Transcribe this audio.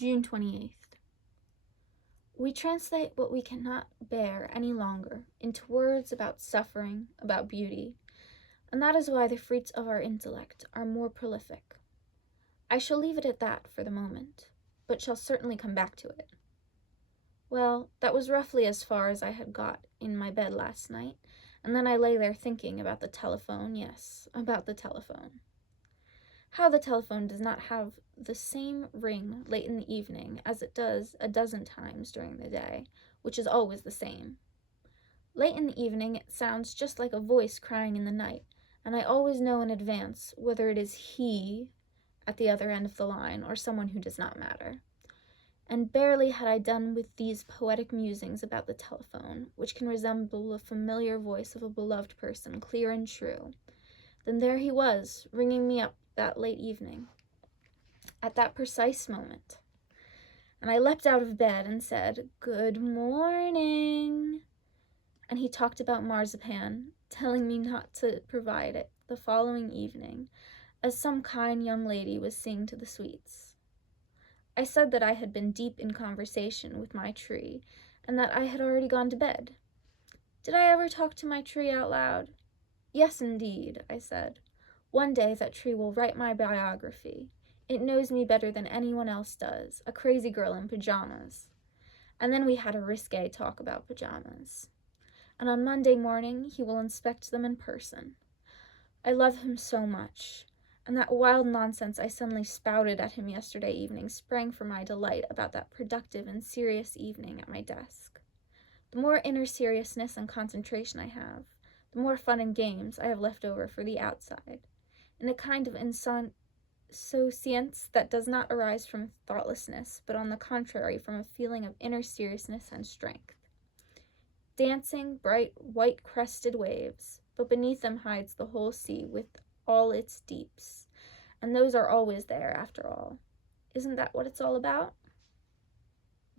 June 28th. We translate what we cannot bear any longer into words about suffering, about beauty, and that is why the fruits of our intellect are more prolific. I shall leave it at that for the moment, but shall certainly come back to it. Well, that was roughly as far as I had got in my bed last night, and then I lay there thinking about the telephone, yes, about the telephone. How the telephone does not have the same ring late in the evening as it does a dozen times during the day, which is always the same. Late in the evening it sounds just like a voice crying in the night, and I always know in advance whether it is he at the other end of the line or someone who does not matter. And barely had I done with these poetic musings about the telephone, which can resemble the familiar voice of a beloved person, clear and true, then there he was, ringing me up that late evening, at that precise moment. And I leapt out of bed and said, "Good morning." And he talked about marzipan, telling me not to provide it the following evening, as some kind young lady was seeing to the sweets. I said that I had been deep in conversation with my tree, and that I had already gone to bed. Did I ever talk to my tree out loud? Yes, indeed, I said. One day that tree will write my biography. It knows me better than anyone else does, a crazy girl in pajamas. And then we had a risque talk about pajamas. And on Monday morning he will inspect them in person. I love him so much, and that wild nonsense I suddenly spouted at him yesterday evening sprang from my delight about that productive and serious evening at my desk. The more inner seriousness and concentration I have, the more fun and games I have left over for the outside, in a kind of insouciance that does not arise from thoughtlessness, but on the contrary from a feeling of inner seriousness and strength. Dancing, bright, white-crested waves, but beneath them hides the whole sea with all its deeps, and those are always there, after all. Isn't that what it's all about?